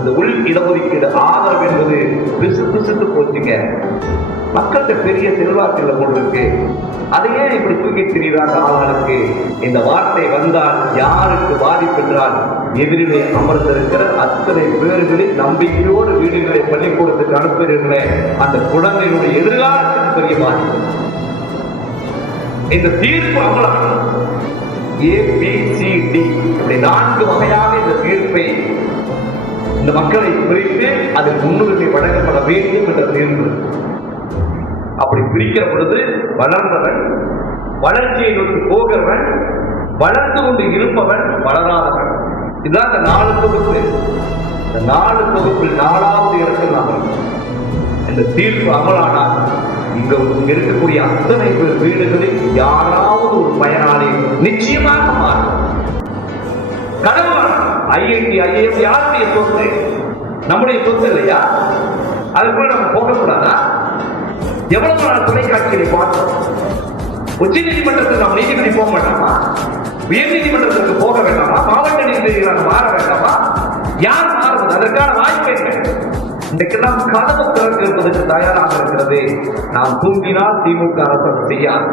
அந்த உள் இடஒதுக்கீடு ஆதரவு என்பது பிசுபிசுத்து போச்சுங்க. மக்கள்கிட்ட பெரிய செல்வாக்கு போல் இருக்கு. அதையே இப்படி தூக்கி திரிகிறாங்க ஆளாளுக்கு. இந்த வார்த்தை வந்தால் யாருக்கு பாதிப்பு என்றால், எதிரிலே அமர்ந்திருக்கிற அத்தனை பேர்களின் நம்பிக்கையோடு வீடுகளை பள்ளிக்கூடத்துக்கு அனுப்புகிறீர்களே, அந்த குழந்தைகளுடைய எதிர்காலத்துக்கு பெரிய பாதிப்பு. இந்த தீர்ப்பு அமலாம் ABCD இப்படி 4 வகையாக இந்த தீர்ப்பை இந்த மக்களை பிரித்து அதில் முன்னுரிமை வழங்கப்பட வேண்டும் என்ற தீர்ப்பு. அப்படி பிரிக்கிற பொழுது வளர்ந்தவன், வளர்ச்சியை நோக்கி போகிறவன், வளர்ந்து கொண்டு இருப்பவன், வளராதவன், இதுதான் இந்த 4 தொகுப்பு. இந்த 4 தொகுப்பில் 4வது இடத்தில் நாம் இந்த தீர்ப்பு அமலானால் இங்க இருக்கக்கூடிய அத்தனை பேர் வீடுகளில் யாராவது ஒரு பயனாளி நிச்சயமாக மாறும். கடவுள் IIT IIM யாருடைய சொத்து? நம்முடைய சொத்து இல்லையா? அதுக்குள்ள நம்ம போகக்கூடாதா? எவ்வளவு நாள் தொலைக்காட்சியை பார்த்தோம். உச்ச நீதிமன்றத்தில் நாம் நீதிபதி போக வேண்டாமா? உயர் நீதிமன்றத்திற்கு போக வேண்டாமா? மாவட்ட நீதிபதிகளாக மாற வேண்டாமா? யார் மாறுவது? அதற்கான வாய்ப்பு என்ன? இன்றைக்கெல்லாம் கதவு திறக்க இருப்பதற்கு தயாராக இருக்கிறது. நாம் தூங்கினால் திமுக அரசு செய்யாது.